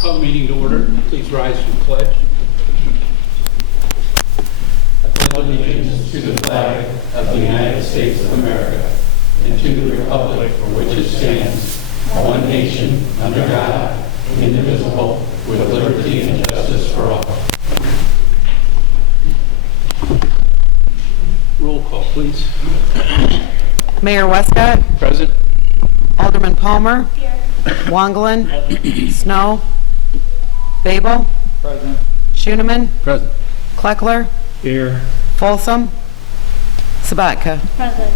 Call the meeting to order. Please rise for the pledge. I pledge allegiance to the flag of the United States of America and to the republic for which it stands, one nation, under God, indivisible, with liberty and justice for all. Roll call, please. Mayor Westcott, Present. Alderman Palmer, Wangelin, Snow, Babel, Present. Schoeneman, Present. Kleckler, Here. Folsom, Sabatka. Present.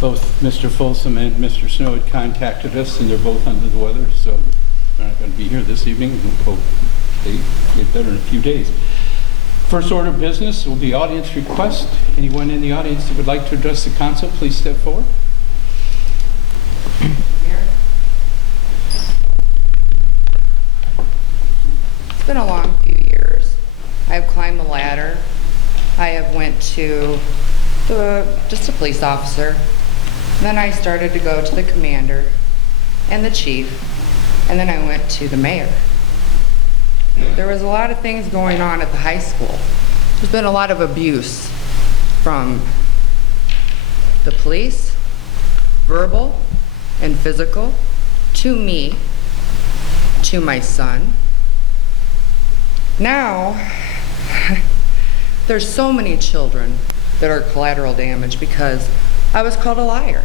Both Mr. Folsom and Mr. Snow had contacted us, and they're both under the weather, so they're not going to be here this evening. We hope they get better in a few days. First order of business will be audience request. Anyone in the audience that would like to address the council, please step forward. It's been a long few years. I've climbed the ladder. I have went to just a police officer. Then I started to go to the commander and the chief, and then I went to the mayor. There was a lot of things going on at the high school. There's been a lot of abuse from the police, verbal and physical, to me, to my son. Now, there's so many children that are collateral damage because I was called a liar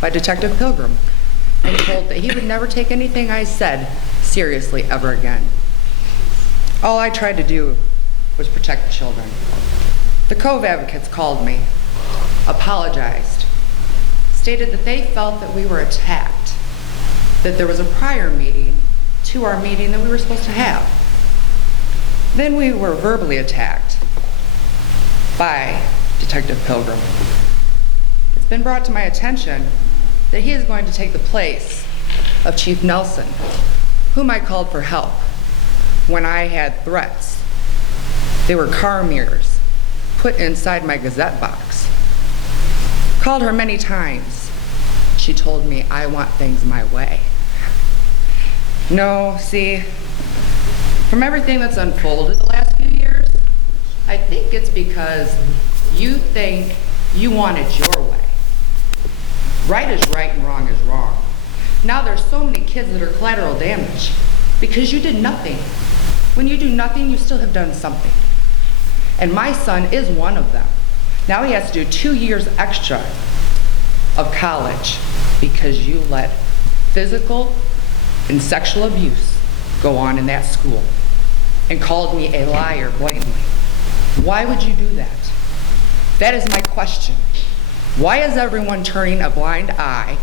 by Detective Pilgrim and told that he would never take anything I said seriously ever again. All I tried to do was protect the children. The Cove advocates called me, apologized, stated that they felt that we were attacked, that there was a prior meeting to our meeting that we were supposed to have. Then we were verbally attacked by Detective Pilgrim. It's been brought to my attention that he is going to take the place of Chief Nelson, whom I called for help when I had threats. They were car mirrors put inside my Gazette box. Called her many times. She told me I want things my way. No, see, from everything that's unfolded the last few years, I think it's because you think you want it your way. Right is right and wrong is wrong. Now there's so many kids that are collateral damage because you did nothing. When you do nothing, you still have done something. And my son is one of them. Now he has to do 2 years extra of college because you let physical and sexual abuse go on in that school and called me a liar blatantly. Why would you do that? That is my question. Why is everyone turning a blind eye?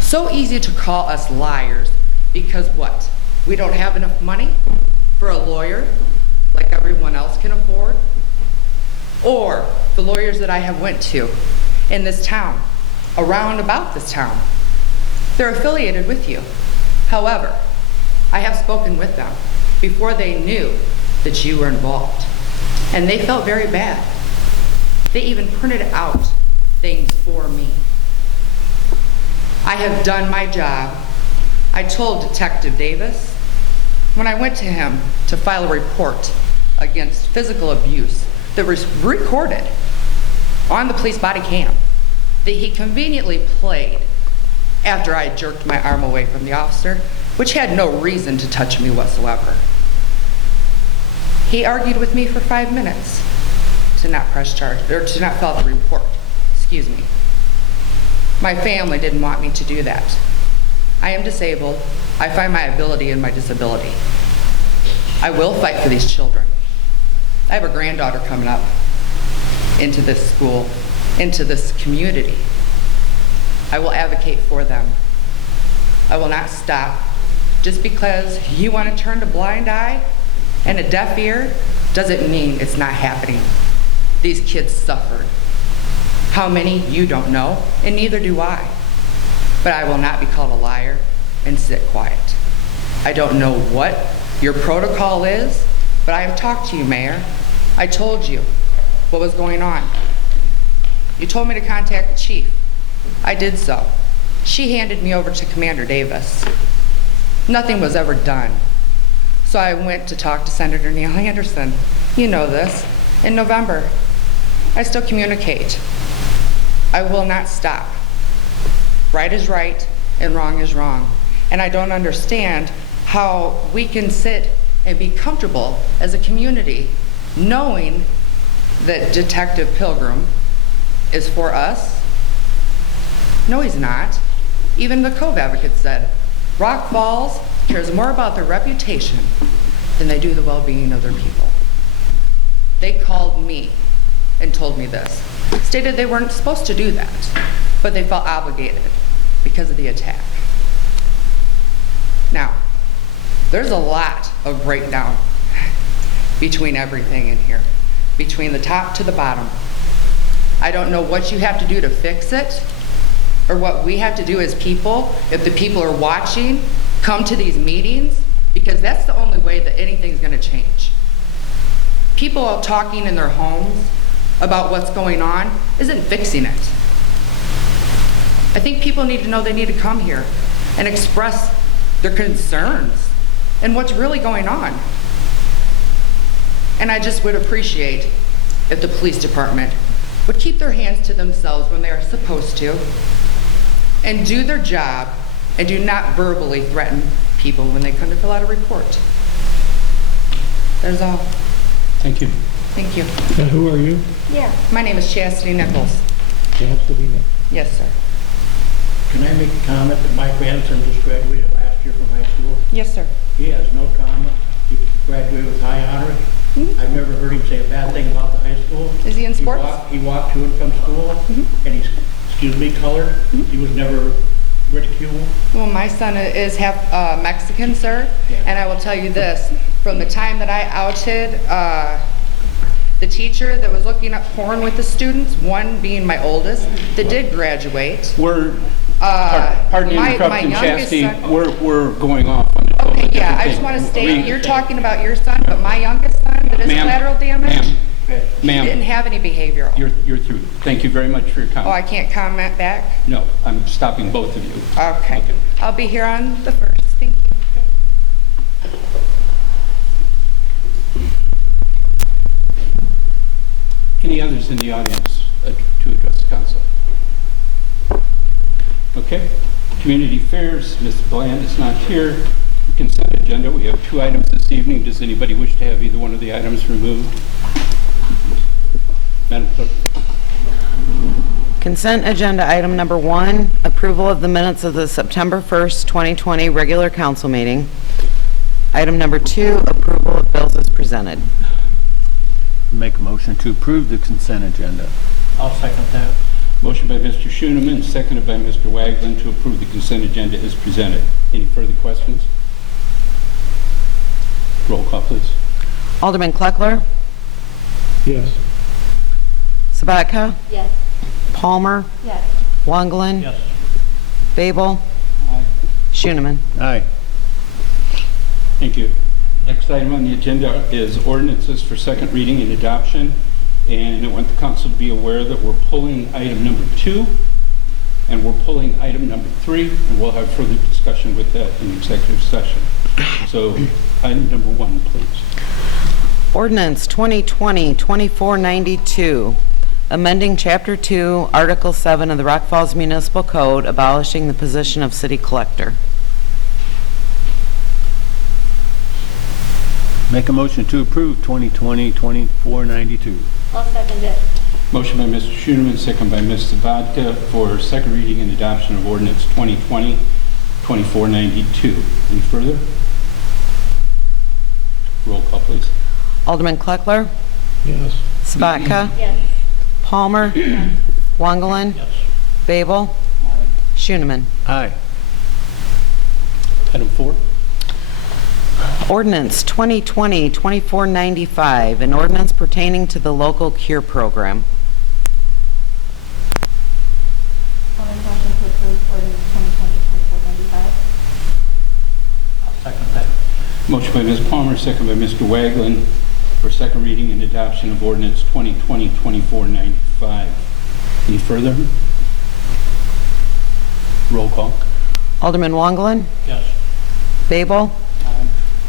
So easy to call us liars because what? We don't have enough money for a lawyer like everyone else can afford? Or the lawyers that I have went to in this town, around about this town, they're affiliated with you. However, I have spoken with them before they knew that you were involved. And they felt very bad. They even printed out things for me. I have done my job. I told Detective Davis when I went to him to file a report against physical abuse that was recorded on the police body cam that he conveniently played after I jerked my arm away from the officer, which had no reason to touch me whatsoever. He argued with me for 5 minutes to not press charge, or to not fill out the report, excuse me. My family didn't want me to do that. I am disabled. I find my ability in my disability. I will fight for these children. I have a granddaughter coming up into this school, into this community. I will advocate for them. I will not stop. Just because you want to turn a blind eye and a deaf ear doesn't mean it's not happening. These kids suffered. How many, you don't know, and neither do I. But I will not be called a liar and sit quiet. I don't know what your protocol is, but I have talked to you, Mayor. I told you what was going on. You told me to contact the chief. I did so. She handed me over to Commander Davis. Nothing was ever done. So I went to talk to Senator Neil Anderson. You know this. In November. I still communicate. I will not stop. Right is right and wrong is wrong. And I don't understand how we can sit and be comfortable as a community knowing that Detective Pilgrim is for us. No, he's not. Even the Cove advocate said, Rock Falls cares more about their reputation than they do the well-being of their people. They called me and told me this. Stated they weren't supposed to do that, but they felt obligated because of the attack. Now, there's a lot of breakdown between everything in here, between the top to the bottom. I don't know what you have to do to fix it, or what we have to do as people, if the people are watching, come to these meetings, because that's the only way that anything's gonna change. People are talking in their homes about what's going on isn't fixing it. I think people need to know they need to come here and express their concerns and what's really going on. And I just would appreciate if the police department would keep their hands to themselves when they're supposed to and do their job and do not verbally threaten people when they come to fill out a report. That's all. Thank you. Thank you. And who are you? Yeah. My name is Chastity Nichols. Chastity Nichols. Yes, sir. Can I make a comment that my grandson just graduated last year from high school? Yes, sir. He has no trauma. He graduated with high honors. I've never heard him say a bad thing about the high school. Is he in sports? He walked to and from school, and he's, excuse me, colored. He was never ridiculed. Well, my son is half Mexican, sir, Yeah. and I will tell you this, from the time that I outed the teacher that was looking up porn with the students, one being my oldest, that did graduate. We're, pardon the my interruption, youngest Chastity, son- we're going off on a totally Okay, yeah, different I just thing. want to state, We- you're talking about your son, but my youngest son that is Ma'am, collateral damage, ma'am, he didn't Ma'am, have any behavioral. you're through. Thank you very much for your Oh, I comment. can't comment back? No, I'm stopping both of you. Okay. I'll be here on the 1st. Thank you. Any others in the audience to address the council? Okay. Community affairs, Mr. Bland is not here. Consent agenda, we have 2 items this evening. Does anybody wish to have either one of the items removed? Madam Clerk? Consent agenda item number 1, approval of the minutes of the September 1st, 2020 regular council meeting. Item number 2, approval of bills as presented. Make a motion to approve the consent agenda. I'll second that. Motion by Mr. Schoeneman, seconded by Mr. Wagland to approve the consent agenda as presented. Any further questions? Roll call, please. Alderman Kleckler, Yes. Sabatka, Yes. Palmer, Yes. Wangelin, Yes. Babel, Schoeneman. Aye. Thank you. Next item on the agenda is ordinances for second reading and adoption. And I want the council to be aware that we're pulling item number 2, and we're pulling item number 3, and we'll have further discussion with that in executive session. So item number 1, please. Ordinance 2020-2492, amending Chapter 2, Article 7 of the Rock Falls Municipal Code, abolishing the position of city collector. Make a motion to approve 2020-2492. I'll second it. Motion by Mr. Schoeneman, second by Ms. Sabatka for second reading and adoption of ordinance 2020-2492. Any further? Roll call, please. Alderman Kleckler, Yes. Sabatka, Yes. Palmer, Wangelin, Yes. Babel, Schoeneman. Aye. Item 4. Ordinance 2020-2495, an ordinance pertaining to the local cure program. I'll make a motion to approve ordinance 2020-2495. I'll second that. Motion by Ms. Palmer, second by Mr. Wagland for second reading and adoption of ordinance 2020-2495. Any further? Roll call. Alderman Wangelin, Yes. Babel?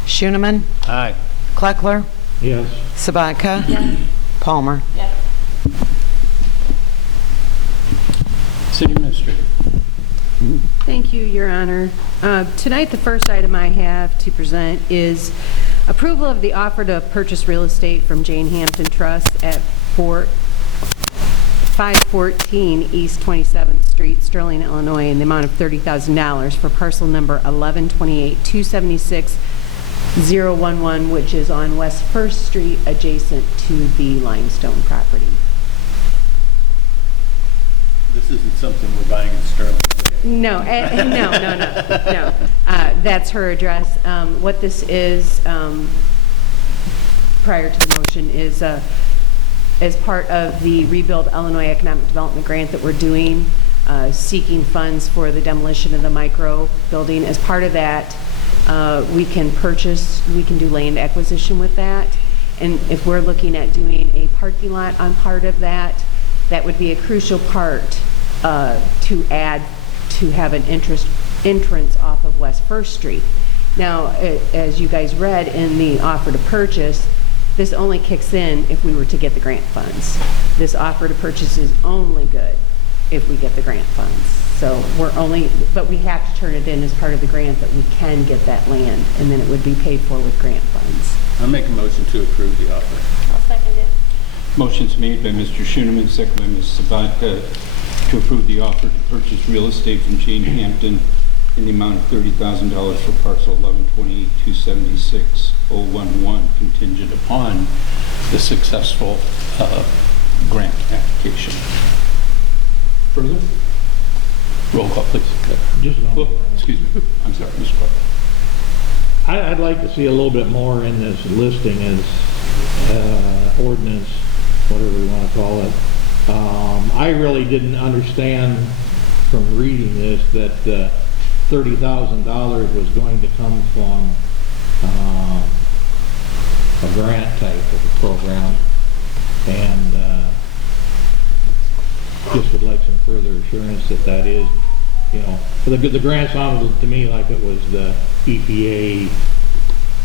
Schoeneman? Aye. Kleckler? Yes. Sabatka? Palmer? Yes. City Administrator. Thank you, Your Honor. Tonight, the first item I have to present is approval of the offer to purchase real estate from Jane Hampton Trust at 514 East 27th Street, Sterling, Illinois, in the amount of $30,000 for parcel number 1128-276-011, which is on West First Street, adjacent to the Limestone property. This isn't something we're buying in Sterling. No, no. That's her address. What this is, prior to the motion, is as part of the Rebuild Illinois Economic Development Grant that we're doing, seeking funds for the demolition of the micro building. As part of that, we can do land acquisition with that. And if we're looking at doing a parking lot on part of that, that would be a crucial part to add to have an entrance off of West First Street. Now, as you guys read in the offer to purchase, this only kicks in if we were to get the grant funds. This offer to purchase is only good if we get the grant funds. So but we have to turn it in as part of the grant that we can get that land, and then it would be paid for with grant funds. I'll make a motion to approve the offer. I'll second it. Motion's made by Mr. Schoeneman, second by Ms. Sabatka, to approve the offer to purchase real estate from Jane Hampton in the amount of $30,000 for parcel 1128-276-011, contingent upon the successful grant application. Further? Roll call, please. Just a Oh, moment. excuse me. I'm sorry, Mr. Clark. I'd like to see a little bit more in this listing as ordinance, whatever we want to call it. I really didn't understand from reading this that $30,000 was going to come from a grant type of a program, and just would like some further assurance that is, the grant sounded to me like it was the EPA,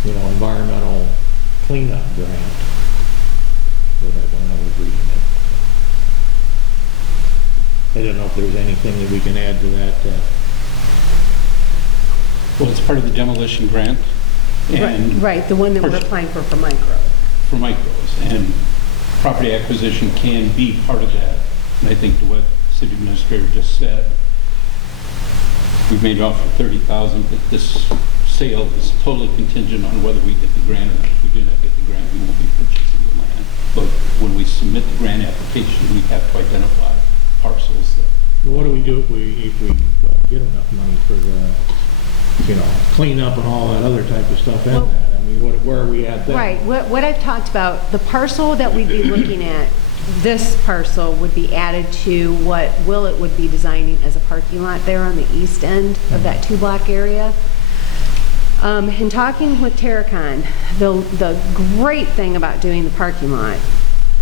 environmental cleanup grant, when I was reading it. I don't know if there's anything that we can add to that. Well, it's part of the demolition grant. And Right, the one that we're purchase- applying for micro. for micros, and property acquisition can be part of that. And I think to what City Administrator just said, we've made an offer for $30,000, but this sale is totally contingent on whether we get the grant or not. If we do not get the grant, we won't be purchasing the land. But when we submit the grant application, we have to identify parcels that. What do we do if we don't get enough money for the, cleanup and all that other type of stuff in Well- that? I mean, where are we at then? Right, what I've talked about, the parcel that we'd be looking at, this parcel would be added to what Willett would be designing as a parking lot there on the east end of that 2-block area. In talking with Terracon, the great thing about doing the parking lot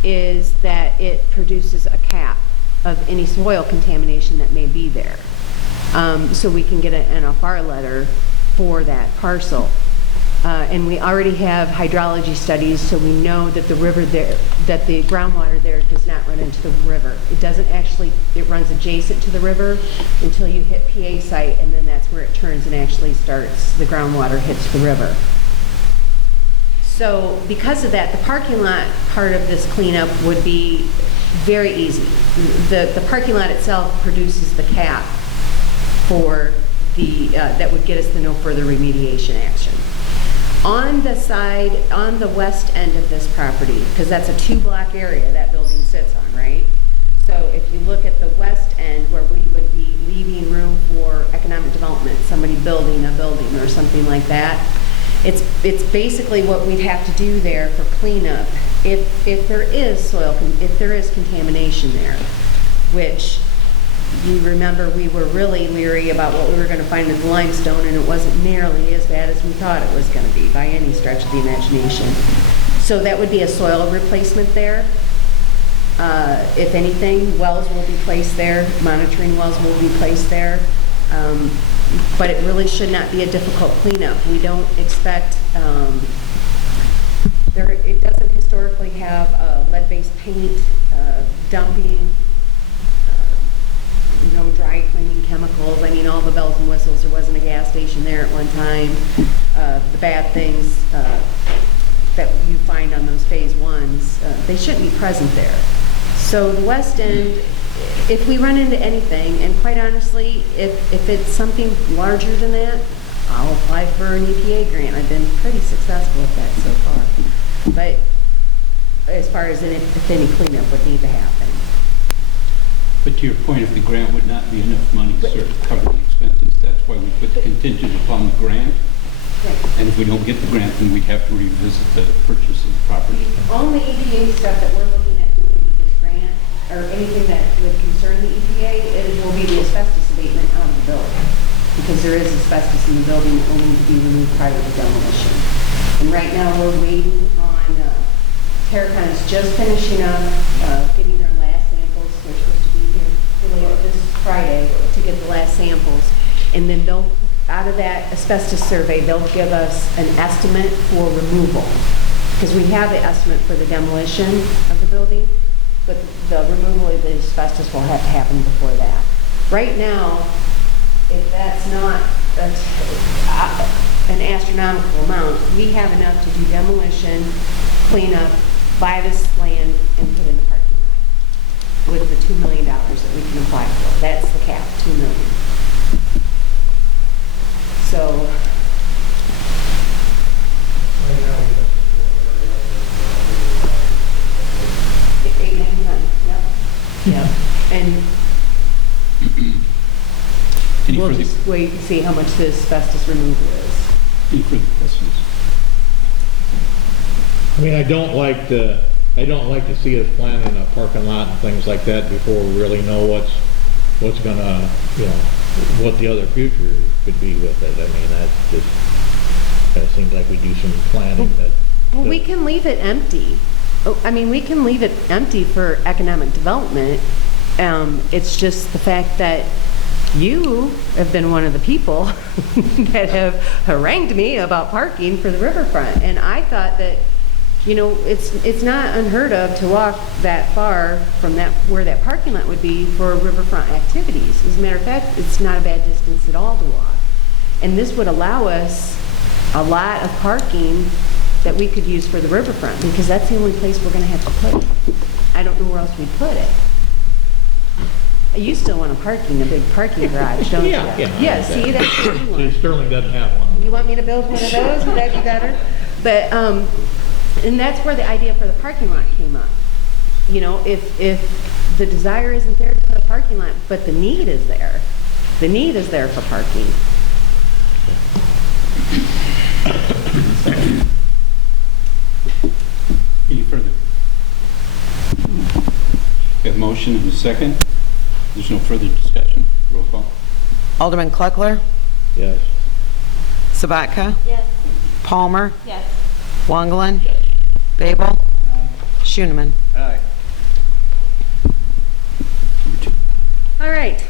is that it produces a cap of any soil contamination that may be there. So we can get an NFR letter for that parcel. And we already have hydrology studies, so we know that the river there, that the groundwater there does not run into the river. It doesn't actually, it runs adjacent to the river until you hit PA site, and then that's where it turns and actually starts, the groundwater hits the river. So because of that, the parking lot part of this cleanup would be very easy. The parking lot itself produces the cap for the, that would get us the no further remediation action. On the side, on the west end of this property, because that's a 2-block area that building sits on, right? So if you look at the west end where we would be leaving room for economic development, somebody building a building or something like that, it's basically what we'd have to do there for cleanup if there is if there is contamination there, which you remember we were really leery about what we were going to find in the limestone, and it wasn't nearly as bad as we thought it was going to be by any stretch of the imagination. So that would be a soil replacement there. If anything, wells will be placed there, monitoring wells will be placed there. But it really should not be a difficult cleanup. We don't expect, it doesn't historically have lead-based paint, dumping, no dry cleaning chemicals. I mean, all the bells and whistles. There wasn't a gas station there at one time. The bad things that you find on those phase ones, they shouldn't be present there. So the West End, if we run into anything, and quite honestly, if it's something larger than that, I'll apply for an EPA grant. I've been pretty successful at that so far. But as far as if any cleanup would need to happen. But to your point, if the grant would not be enough money to cover the expenses, that's why we put the contingent upon the grant. And if we don't get the grant, then we'd have to revisit the purchase of the property. Only EPA stuff that we're looking at doing with this grant, or anything that would concern the EPA, will be the asbestos abatement out of the building. Because there is asbestos in the building that will need to be removed prior to demolition. And right now, we're waiting on, Terracon is just finishing up, getting their last samples. They're supposed to be here later this Friday to get the last samples. And then they'll, out of that asbestos survey, they'll give us an estimate for removal. Because we have the estimate for the demolition of the building, but the removal of the asbestos will have to happen before that. Right now, if that's not an astronomical amount, we have enough to do demolition, cleanup, buy this land, and put in the parking lot with the $2 million that we can apply for. That's the cap, $2 million. So, yep. And we'll just wait and see how much the asbestos removal is. Any further questions? I mean, I don't like to see us planning a parking lot and things like that before we really know what's gonna, what the other future could be with it. I mean, that's just, kind of seems like we do some planning that. Well, we can leave it empty. I mean, we can leave it empty for economic development. It's just the fact that you have been one of the people that have harangued me about parking for the riverfront. And I thought that, it's not unheard of to walk that far from where that parking lot would be for riverfront activities. As a matter of fact, it's not a bad distance at all to walk. And this would allow us a lot of parking that we could use for the riverfront, because that's the only place we're going to have to put it. I don't know where else we'd put it. You still want a big parking garage, don't you? Yeah, see, that's what you want. Sterling doesn't have one. You want me to build one of those? Would that be better? But, and that's where the idea for the parking lot came up. If the desire isn't there to put a parking lot, but the need is there. The need is there for parking. Any further? We have a motion and a second. There's no further discussion. Roll call. Alderman Kleckler, Yes. Sabatka, Yes. Palmer, Yes. Wangelin, Babel, Schoeneman. Aye. All right.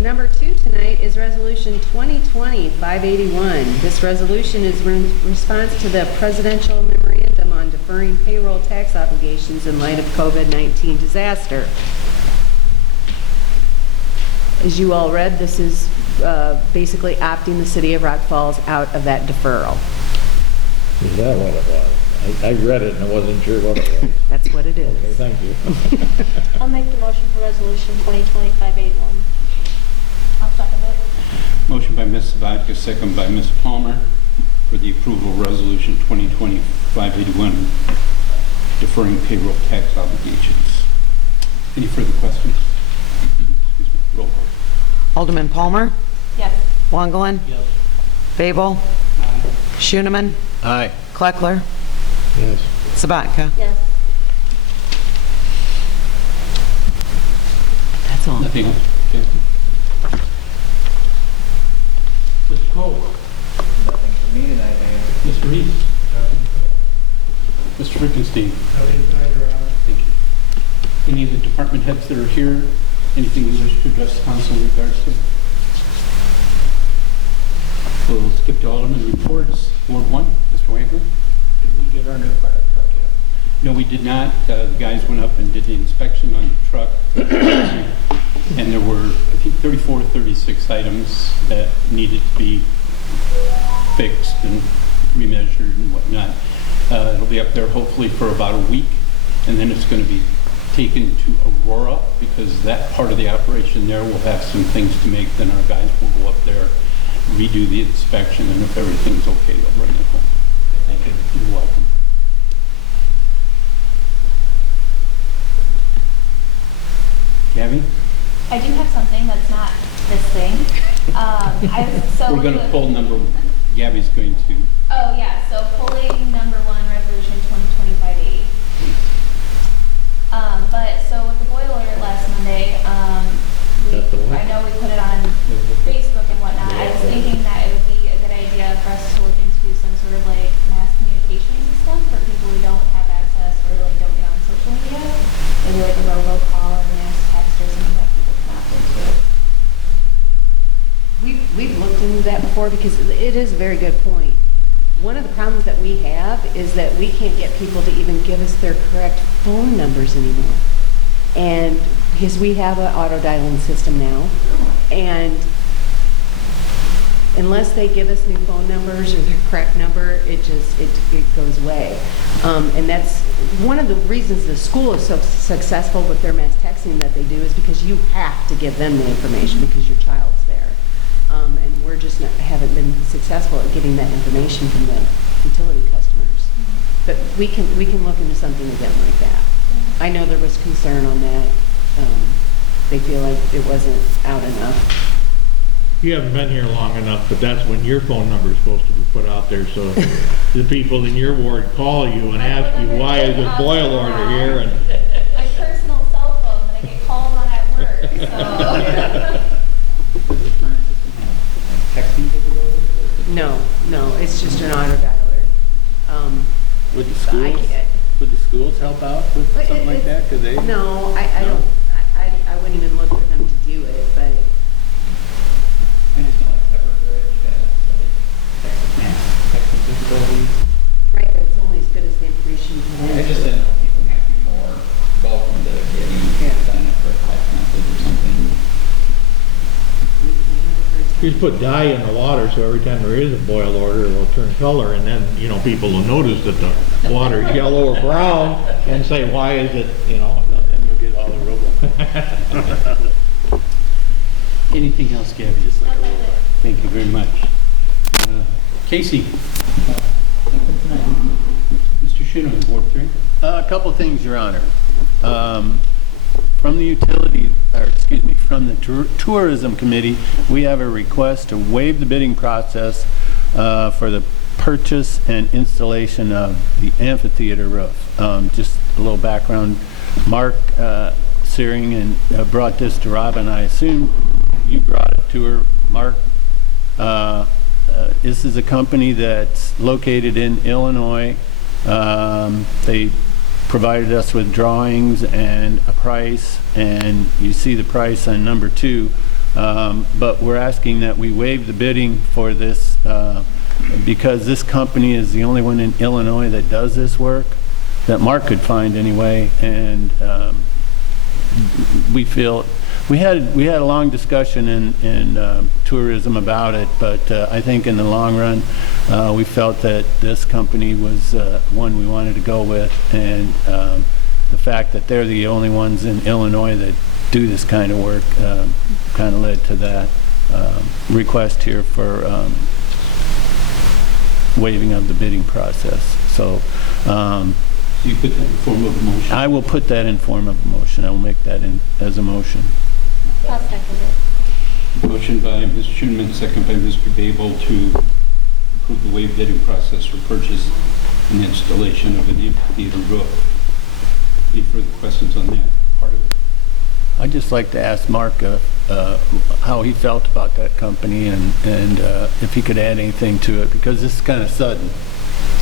Number 2 tonight is Resolution 2020-581. This resolution is in response to the presidential memorandum on deferring payroll tax obligations in light of COVID-19 disaster. As you all read, this is basically opting the city of Rock Falls out of that deferral. Is that what it was? I read it and I wasn't sure what it was. That's what it is. Okay, thank you. I'll make the motion for resolution 2020-581. I'll second it. Motion by Ms. Sabatka, second by Ms. Palmer for the approval of Resolution 2020-581, deferring payroll tax obligations. Any further questions? Excuse me. Roll call. Alderman Palmer, Yes. Wangelin, Yes. Babel, Schoeneman, Aye. Kleckler, Yes. Sabatka. Yes. That's all. Nothing else? Okay. Mr. Cole? Nothing for me tonight, Mayor. Mr. Reed? Mr. Rickenstein? Thank you. Any of the department heads that are here, anything you wish to address the council in regards to? skip to Alderman reports. Ward 1, Mr. Wagner. Did we get our new fire truck yet? No, we did not. The guys went up and did the inspection on the truck. And there were, I think, 34 to 36 items that needed to be fixed and remeasured and whatnot. It'll be up there hopefully for about a week, and then it's going to be taken to Aurora, because that part of the operation there will have some things to make. Then our guys will go up there, redo the inspection, and if everything's okay, they'll bring it home. Thank you. You're welcome. Gabby? I do have something that's not this thing. We're going to pull number, Gabby's going to, Oh, yeah, so pulling number 1, resolution 2025-80. So with the boil order last Monday, That's the one? I know we put it on Facebook and whatnot. I was thinking that it would be a good idea for us to look into some sort of like mass communication system for people who don't have access or like don't get on social media. Maybe like a robocall or a mass text or something that people can opt into. We've looked into that before because it is a very good point. One of the problems that we have is that we can't get people to even give us their correct phone numbers anymore. And because we have an auto dialing system now, and unless they give us new phone numbers or their correct number, it goes away. And that's one of the reasons the school is so successful with their mass texting that they do, is because you have to give them the information because your child's there. And we're just haven't been successful at getting that information from the utility customers. But we can look into something again like that. I know there was concern on that. They feel like it wasn't out enough. You haven't been here long enough, but that's when your phone number is supposed to be put out there, so the people in your ward call you and ask you, why is this boil order here? And My personal cell phone that I get called on at work, so. Texting capabilities? No, it's just an auto dialer. Would the schools, would the schools help out with something like that? Could they? No, I wouldn't even look for them to do it, but I just know like Everbridge has like texting capabilities. right, but it's only as good as the information from them. I just didn't know if people might be more welcome to getting sign up for a text message or something. you just put dye in the water, so every time there is a boil order, it'll turn color, and then, people will notice that the water is yellow or brown, and say, why is it, Then you'll get all the robo. anything else, Gabby? Thank you very much. Casey? Mr. Schuner, Ward 3. A couple things, Your Honor. From the from the Tourism Committee, we have a request to waive the bidding process for the purchase and installation of the amphitheater roof. Just a little background. Mark Searing brought this to Robin. I assume you brought it to her, Mark. This is a company that's located in Illinois. They provided us with drawings and a price, and you see the price on number 2. But we're asking that we waive the bidding for this because this company is the only one in Illinois that does this work, that Mark could find anyway. And we feel we had a long discussion in tourism about it, but I think in the long run we felt that this company was one we wanted to go with, and the fact that they're the only ones in Illinois that do this kind of work kind of led to that request here for waiving of the bidding process. So You put that in form of a motion? I will put that in form of a motion. I will make that in as a motion. I'll second it. Motion by Ms. Schoenman, second by Mr. Babel to approve the waived bidding process for purchase and installation of an amphitheater roof. Any further questions on that part of it? I'd just like to ask Mark how he felt about that company and if he could add anything to it, because this is kind of sudden.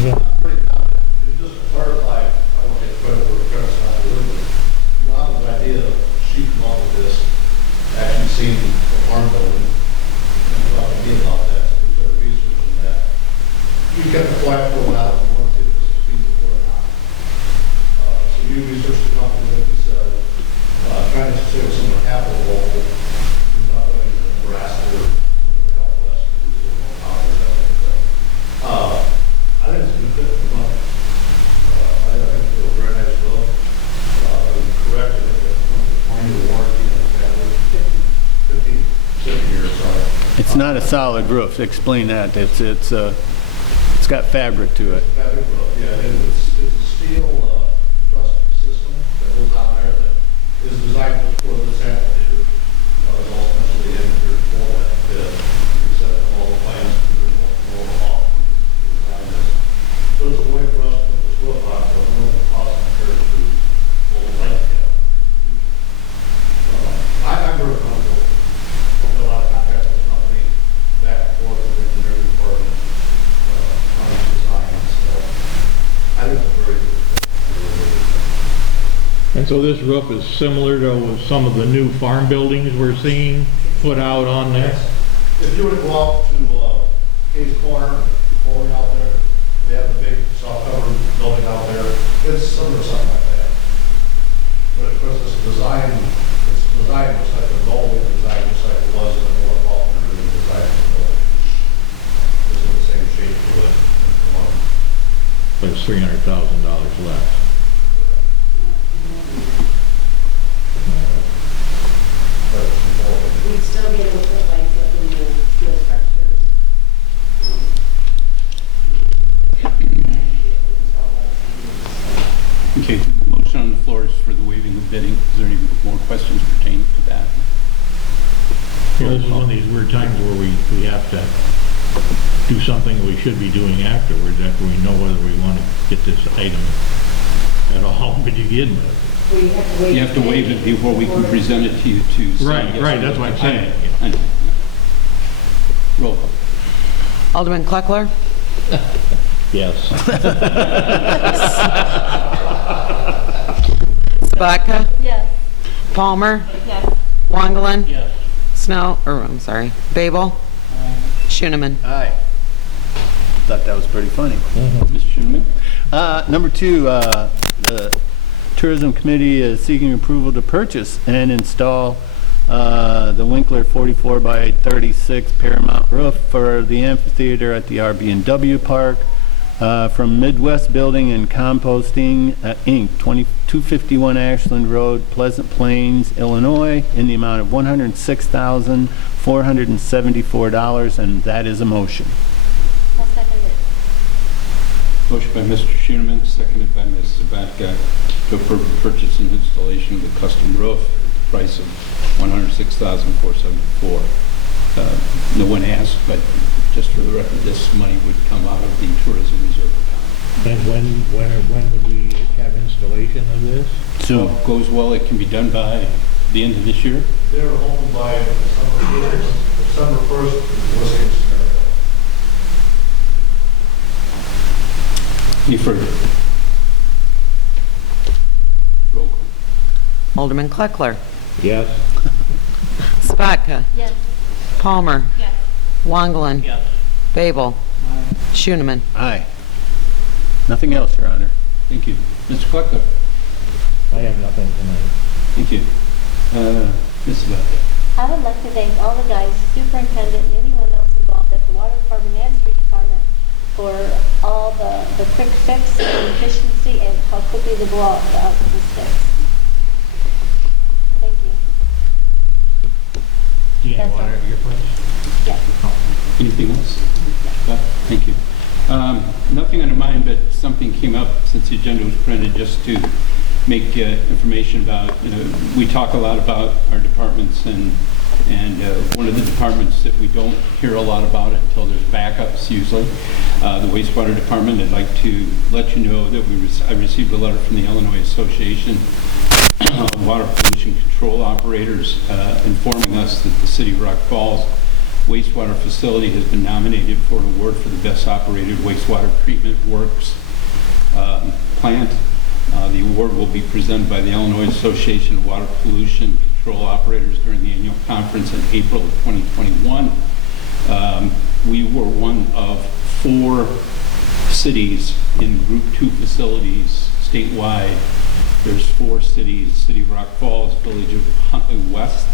I'm pretty confident. And just to clarify, I don't get credit for the premise on the room, but Robin's idea, she came up with this, actually seen the farm building, and talked to me about that, so we started researching why I pulled out and wanted to see if this is feasible or not. So you researched the company, like you said, trying to save some of the capital local. It's not going to be Nebraska or out west, or that sort of thing. I think it's a good fit for the money. I think it's a very nice bill. Correct, I think that's 20 warranty on the family. 50 years, sorry. It's not a solid roof. Explain that. It's got fabric to it. Fabric roof, yeah, it's a steel truss system that goes on there that is designed for the sample meter. It's all essentially engineered for that fit. We set up all the plans to do all the off. So it's a way for us to put this roof on, so no cost compared to what we like to have. I'm very comfortable. I've got a lot of contacts with the company, back and forth with the engineering department, on these designs. So I think it's a very good fit. And so this roof is similar to some of the new farm buildings we're seeing put out on there? If you were to go out to Case Corner, bowling out there, they have the big soft cover building out there. It's similar to something like that. But of course, it's designed just like the bowling design, just like it was in the North Baltimore really designed the building. It's in the same shape to it. But it's $300,000 less. We'd still be able to put like the new steel structures. Okay, motion on the floor is for the waiving of bidding. Is there any more questions pertaining to that? You know, this is one of these weird times where we have to do something we should be doing afterwards, after we know whether we want to get this item at all to begin with. You have to waive it before we can present it to you to say Right, yes right, or that's no. what I'm saying. I know. Roll call. Alderman Kleckler? Yes. Sabatka? Yes. Palmer? Yes. Wangelin? Yes. Babel? Schooneman? Aye. Thought that was pretty funny. Mr. Schindler? Number 2, the Tourism Committee is seeking approval to purchase and install the Winkler 44 by 36 Paramount roof for the amphitheater at the RB&W Park from Midwest Building and Composting, Inc., 2251 Ashland Road, Pleasant Plains, Illinois, in the amount of $106,474, and that is a motion. I'll second it. Motion by Mr. Schooneman, seconded by Ms. Sabatka, to approve the purchase and installation of the custom roof, price of $106,474. No one asked, but just for the record, this money would come out of the tourism reserve account. And when would we have installation of this? So if it goes well, it can be done by the end of this year? They're hoping by December 1st, is the worst case scenario. Any further? Roll call. Alderman Kleckler? Yes. Sabatka? Yes. Palmer? Yes. Wangelin? Yes. Babel? Schooneman? Aye. Nothing else, Your Honor. Thank you. Mr. Kleckler? I have nothing tonight. Thank you. Ms. Sabatka? I would like to thank all the guys, superintendent, and anyone else involved at the water department and street department for all the quick fix and efficiency and how quickly they go out to this fix. Thank you. Do you have That's water all. at your place? Yes. Anything else? Thank you. Nothing under mine, but something came up since the agenda was printed, just to make information about, we talk a lot about our departments, and one of the departments that we don't hear a lot about until there's backups usually, the wastewater department. I'd like to let you know that I received a letter from the Illinois Association of Water Pollution Control Operators informing us that the City of Rock Falls wastewater facility has been nominated for an award for the best operated wastewater treatment works plant. The award will be presented by the Illinois Association of Water Pollution Control Operators during the annual conference in April of 2021. We were one of 4 cities in Group 2 facilities statewide. There's 4 cities, City of Rock Falls, Village of Huntley West,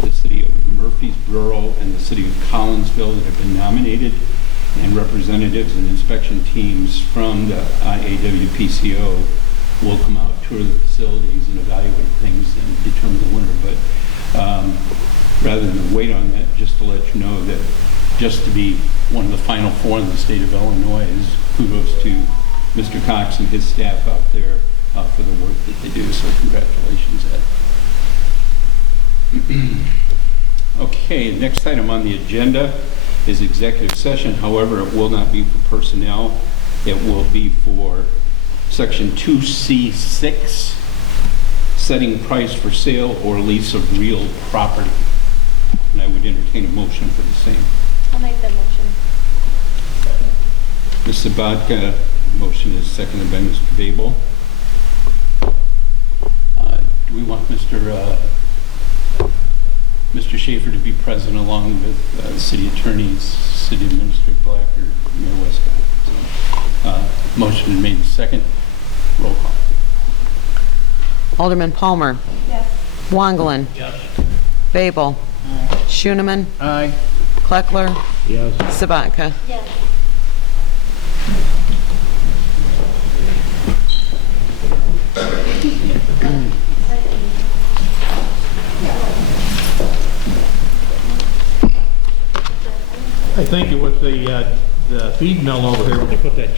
the City of Murfreesboro, and the City of Collinsville that have been nominated, and representatives and inspection teams from the IAWPCO will come out, tour the facilities, and evaluate things and determine the winner. But rather than wait on that, just to let you know that just to be one of the final 4 in the state of Illinois is kudos to Mr. Cox and his staff out there for the work that they do. So congratulations, Ed. Okay, next item on the agenda is executive session. However, it will not be for personnel. It will be for Section 2C6, setting price for sale or lease of real property. And I would entertain a motion for the same. I'll make that motion. Ms. Sabatka, motion is seconded by Mr. Babel. Do we want Mr. Schaefer to be present along with City Attorneys, City Administrator Black, or Mayor Westcott? So, motion is made and second. Roll call. Alderman Palmer. Yes. Wangelin. Yes. Babel. Schoeneman. Aye. Kleckler. Yes. Sabatka. Yes. I think it was the feed mill over here when they put that